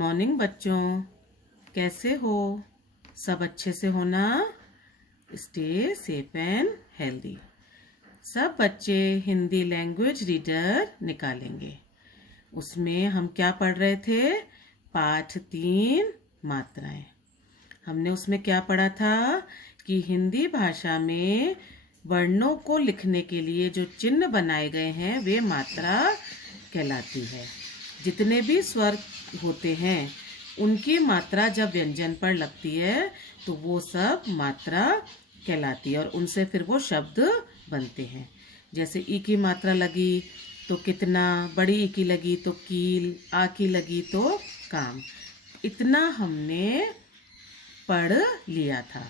Morning बच्चों, कैसे हो? सब अच्छे से हो ना? Stay safe and healthy. सब बच्चे हिंदी लैंग्वेज रीडर निकालेंगे। उसमें हम क्या पढ़ रहे थे? पाठ 3 मात्राएं। हमने उसमें क्या पढ़ा था कि हिंदी भाषा में वर्णों को लिखने के लिए जो चिन्ह बनाए गए हैं वे मात्रा कहलाती है। जितने भी स्वर होते हैं उनकी मात्रा जब व्यंजन पर लगती है तो वो सब मात्रा कहलाती है और उनसे फिर वो शब्द बनते हैं। जैसे ई की मात्रा लगी तो कितना, बड़ी ई की लगी तो कील, आ की लगी तो काम। इतना हमने पढ़ लिया था।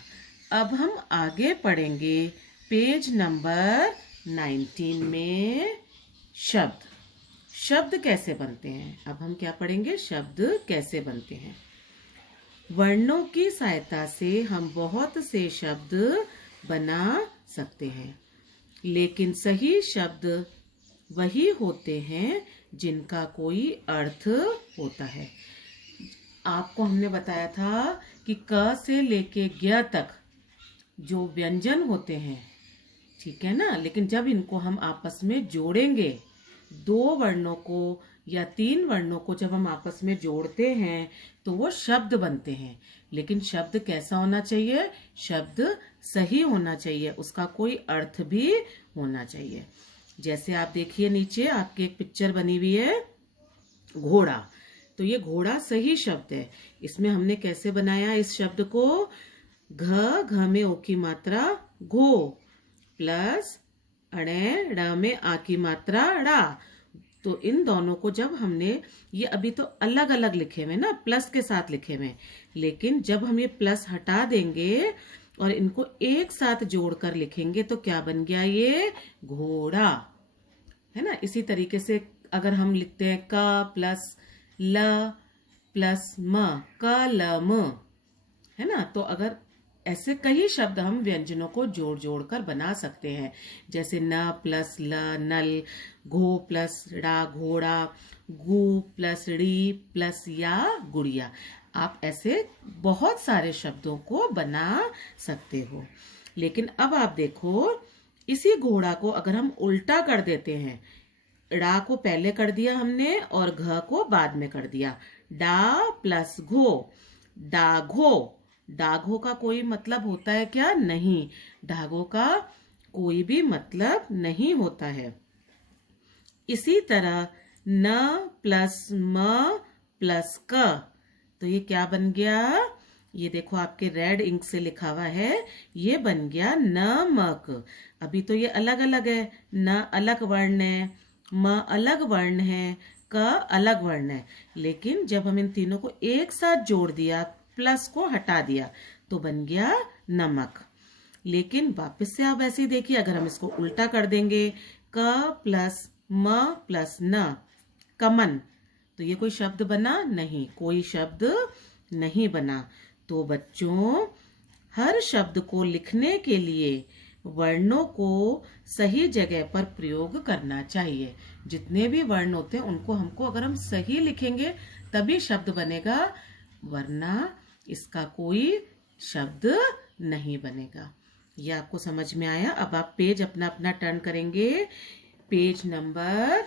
अब हम आगे पढ़ेंगे पेज नंबर 19 में शब्द। शब्द कैसे बनते हैं? अब हम क्या पढ़ेंगे? शब्द कैसे बनते हैं। वर्णों की सहायता से हम बहुत से शब्द बना सकते हैं, लेकिन सही शब्द वही होते हैं जिनका कोई अर्थ होता है। आपको हमने बताया था कि क से लेके ज्ञ तक जो व्यंजन होते हैं, ठीक है ना, लेकिन जब इनको हम आपस में जोड़ेंगे, 2 वर्णों को या 3 वर्णों को जब हम आपस में जोड़ते हैं तो वो शब्द बनते हैं। लेकिन शब्द कैसा होना चाहिए? शब्द सही होना चाहिए, उसका कोई अर्थ भी होना चाहिए। जैसे आप देखिए नीचे आपकी एक पिक्चर बनी हुई है, घोड़ा। तो ये घोड़ा सही शब्द है। इसमें हमने कैसे बनाया इस शब्द को? घ में ओ की मात्रा घो प्लस अणे ड़ में आ की मात्रा ड़ा। तो इन दोनों को जब हमने, ये अभी तो अलग अलग लिखे हुए ना, प्लस के साथ लिखे हुए, लेकिन जब हम ये प्लस हटा देंगे और इनको एक साथ जोड़कर लिखेंगे तो क्या बन गया? ये घोड़ा, है ना। इसी तरीके से अगर हम लिखते हैं क प्लस ल प्लस म, क ल म, है ना। तो अगर ऐसे कई शब्द हम व्यंजनों को जोड़ जोड़ कर बना सकते हैं। जैसे न प्लस ल नल, घो प्लस ड़ा घोड़ा, गु प्लस ड़ी प्लस या गुड़िया। आप ऐसे बहुत सारे शब्दों को बना सकते हो। लेकिन अब आप देखो, इसी घोड़ा को अगर हम उल्टा कर देते हैं, ड़ा को पहले कर दिया हमने और घ को बाद में कर दिया, डा प्लस घो, डाघो। डाघो का कोई मतलब होता है क्या? नहीं, डाघो का कोई भी मतलब नहीं होता है। इसी तरह न प्लस म प्लस क, तो ये क्या बन गया? ये देखो आपके रेड इंक से लिखा हुआ है, ये बन गया नमक। अभी तो ये अलग अलग है, न अलग वर्ण है, म अलग वर्ण है, क अलग वर्ण है, लेकिन जब हम इन तीनों को एक साथ जोड़ दिया, प्लस को हटा दिया, तो बन गया नमक। लेकिन वापस से आप ऐसे ही देखिए, अगर हम इसको उल्टा कर देंगे, क प्लस म प्लस न, कमन, तो ये कोई शब्द बना? नहीं, कोई शब्द नहीं बना। तो बच्चों, हर शब्द को लिखने के लिए वर्णों को सही जगह पर प्रयोग करना चाहिए। जितने भी वर्ण होते हैं उनको अगर हम सही लिखेंगे तभी शब्द बनेगा, वरना इसका कोई शब्द नहीं बनेगा। ये आपको समझ में आया? अब आप पेज अपना अपना टर्न करेंगे, पेज नंबर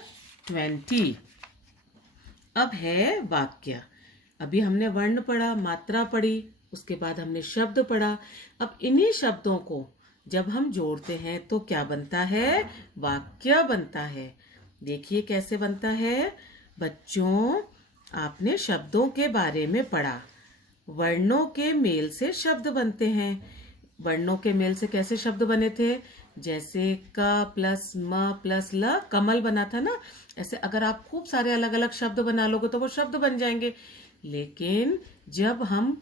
20। अब है वाक्य। अभी हमने वर्ण पढ़ा, मात्रा पढ़ी, उसके बाद हमने शब्द पढ़ा। अब इन्हीं शब्दों को जब हम जोड़ते हैं तो क्या बनता है? वाक्य बनता है। देखिए कैसे बनता है। बच्चों, आपने शब्दों के बारे में पढ़ा। वर्णों के मेल से शब्द बनते हैं। वर्णों के मेल से कैसे शब्द बने थे? जैसे क प्लस म प्लस ल, कमल बना था ना। ऐसे अगर आप खूब सारे अलग अलग शब्द बना लोगे तो वो शब्द बन जाएंगे। लेकिन जब हम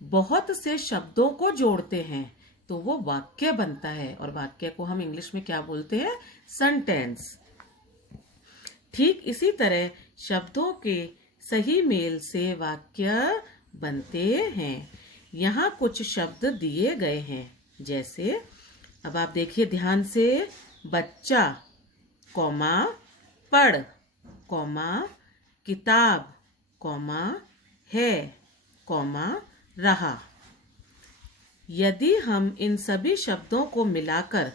बहुत से शब्दों को जोड़ते हैं तो वो वाक्य बनता है, और वाक्य को हम इंग्लिश में क्या बोलते हैं? सेंटेंस। ठीक इसी तरह शब्दों के सही मेल से वाक्य बनते हैं। यहाँ कुछ शब्द दिए गए हैं, जैसे अब आप देखिए ध्यान से, बच्चा, कॉमा, पढ़, कॉमा, किताब, कॉमा, है, कॉमा रहा। यदि हम इन सभी शब्दों को मिलाकर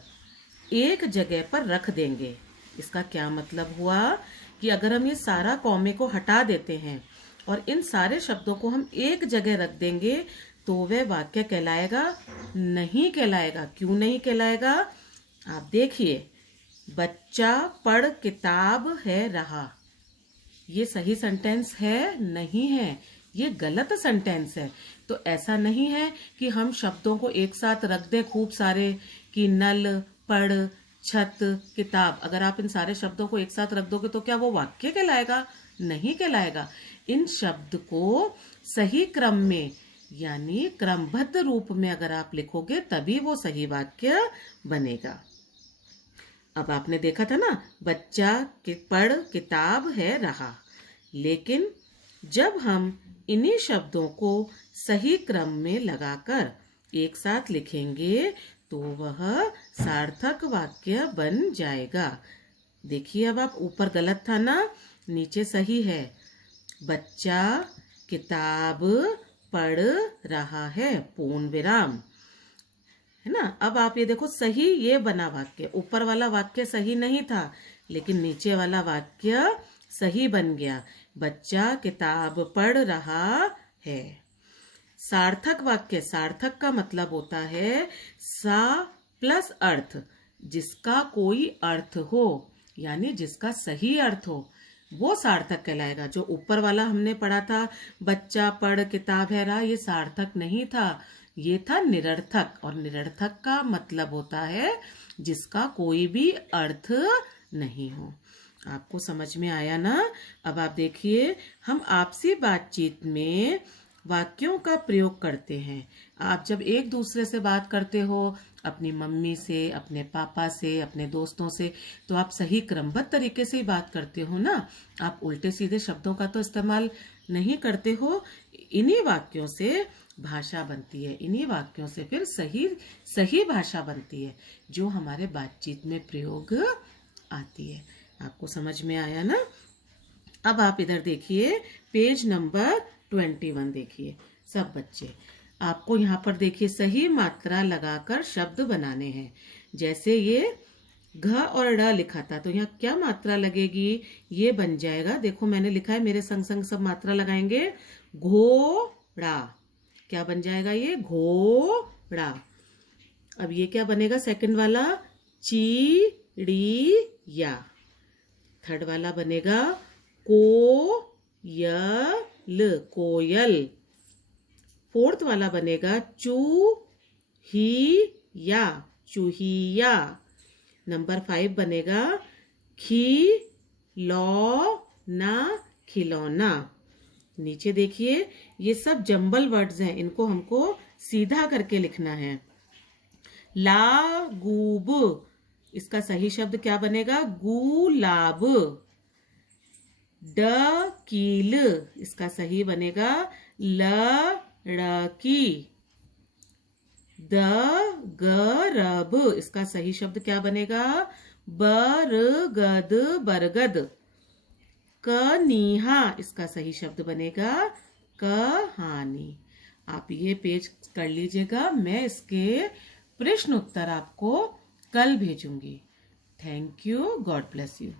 एक जगह पर रख देंगे, इसका क्या मतलब हुआ कि अगर हम ये सारा कॉमे को हटा देते हैं और इन सारे शब्दों को हम एक जगह रख देंगे तो वह वाक्य कहलाएगा? नहीं कहलाएगा। क्यों नहीं कहलाएगा? आप देखिए, बच्चा पढ़ किताब है रहा, ये सही सेंटेंस है? नहीं है, ये गलत सेंटेंस है। तो ऐसा नहीं है कि हम शब्दों को एक साथ रख दें खूब सारे, कि नल, पढ़, छत, किताब। अगर आप इन सारे शब्दों को एक साथ रख दोगे तो क्या वो वाक्य कहलाएगा? नहीं कहलाएगा। इन शब्द को सही क्रम में यानी क्रमबद्ध रूप में अगर आप लिखोगे तभी वो सही वाक्य बनेगा। अब आपने देखा था ना, बच्चा पढ़ किताब है रहा। लेकिन जब हम इन्हीं शब्दों को सही क्रम में लगाकर एक साथ लिखेंगे तो वह सार्थक वाक्य बन जाएगा। देखिए, अब आप ऊपर गलत था ना, नीचे सही है। बच्चा किताब पढ़ रहा है, पूर्ण विराम, है ना। अब आप ये देखो, सही ये बना वाक्य। ऊपर वाला वाक्य सही नहीं था, लेकिन नीचे वाला वाक्य सही बन गया। बच्चा किताब पढ़ रहा है। सार्थक वाक्य, सार्थक का मतलब होता है सा प्लस अर्थ, जिसका कोई अर्थ हो, यानी जिसका सही अर्थ हो, वो सार्थक कहलाएगा। जो ऊपर वाला हमने पढ़ा था, बच्चा पढ़ किताब है रहा, ये सार्थक नहीं था, ये था निरर्थक। और निरर्थक का मतलब होता है जिसका कोई भी अर्थ नहीं हो। आपको समझ में आया ना? अब आप देखिए, हम आपसी बातचीत में वाक्यों का प्रयोग करते हैं। आप जब एक दूसरे से बात करते हो, अपनी मम्मी से, अपने पापा से, अपने दोस्तों से, तो आप सही क्रमबद्ध तरीके से ही बात करते हो ना। आप उल्टे सीधे शब्दों का तो इस्तेमाल नहीं करते हो। इन्हीं वाक्यों से भाषा बनती है, इन्हीं वाक्यों से फिर सही भाषा बनती है जो हमारे बातचीत में प्रयोग आती है। आपको समझ में आया ना? अब आप इधर देखिए, पेज नंबर 21 देखिए सब बच्चे। आपको यहाँ पर देखिए सही मात्रा लगाकर शब्द बनाने हैं। जैसे ये घ और ड़ लिखा था, तो यहाँ क्या मात्रा लगेगी? ये बन जाएगा, देखो मैंने लिखा है, मेरे संग संग सब मात्रा लगाएंगे। घोड़ा, क्या बन जाएगा? ये घोड़ा। अब ये क्या बनेगा सेकंड वाला? चिड़िया। थर्ड वाला बनेगा कोयल, कोयल। फोर्थ वाला बनेगा चूहिया, चूहिया। नंबर 5 बनेगा खिलौना, खिलौना। नीचे देखिए, ये सब जंबल वर्ड्स हैं, इनको हमको सीधा करके लिखना है। लागूब, इसका सही शब्द क्या बनेगा? गुलाब। डकील, इसका सही बनेगा लड़की। दगरब, इसका सही शब्द क्या बनेगा? बरगद, बरगद। कनीहा, इसका सही शब्द बनेगा कहानी। आप ये पेज कर लीजिएगा, मैं इसके प्रश्न उत्तर आपको कल भेजूंगी। Thank you, God bless you.